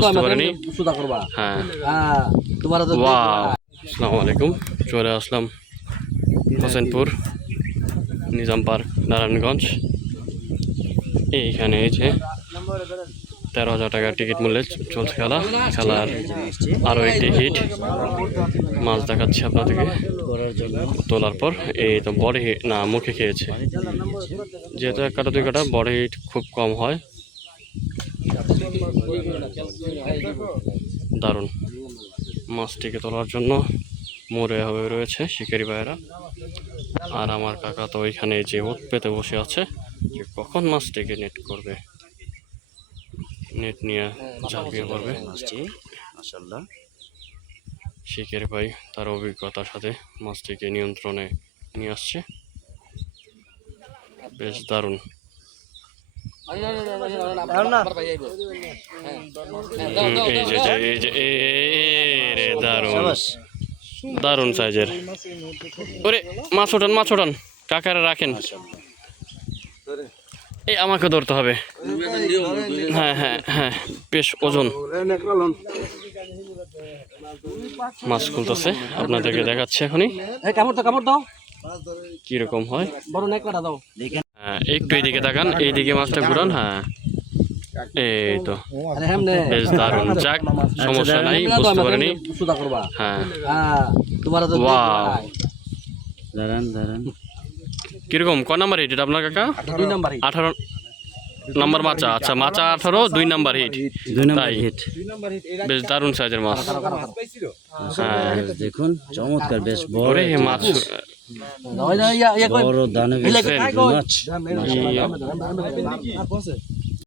বুঝতে পারিনি। হ্যাঁ, আসসালামু আলাইকুম। চলে আসলাম হোসেনপুর নিজাম পার্ক নারায়ণগঞ্জ। এইখানে এই যে 13,000 টাকার টিকিট মূল্যে চলছে খেলার আরও একটি হিট মাছ দেখাচ্ছি আপনাদেরকে। তোলার পর এই তো বড় হিট না, মুখে খেয়েছে, যেহেতু 1 কাটা 2 কাটা বড় হিট খুব কম হয়। দারুণ মাছটিকে তোলার জন্য মরে হয়ে রয়েছে শিকারি ভাইয়েরা, আর আমার কাকা তো ওইখানে যে ওত পেতে বসে আছে যে কখন মাছটিকে নেট করবে, নেট নিয়ে ঝাঁপিয়ে পড়বে। শিকারি ভাই তার অভিজ্ঞতার সাথে মাছটিকে নিয়ন্ত্রণে নিয়ে আসছে, বেশ দারুণ। দারুণ সাইজের। ওরে মাছ ওঠান কাকারা রাখেন, এই আমাকে ধরতে হবে। হ্যাঁ হ্যাঁ হ্যাঁ, বেশ ওজন। মাছ খুলতেছে, আপনাদেরকে দেখাচ্ছি এখনই কিরকম হয়। একটু এইদিকে তাকান, এইদিকে মাছটা ঘুরান। হ্যাঁ, এই তো বেশ দারুণ। যাক, সমস্যা নাই, বুঝতে পারিনি। হ্যাঁ, কিরকম ক নাম্বার হিট এটা আপনার কাকা? 18 নাম্বার মাচা। আচ্ছা, মাচা 18, 2 নাম্বার হিট। তাই বেশ দারুণ সাইজের মাছ। হ্যাঁ দেখুন, চমৎকার, বেশ বড় মাছ। বড় দানবীর মাছ।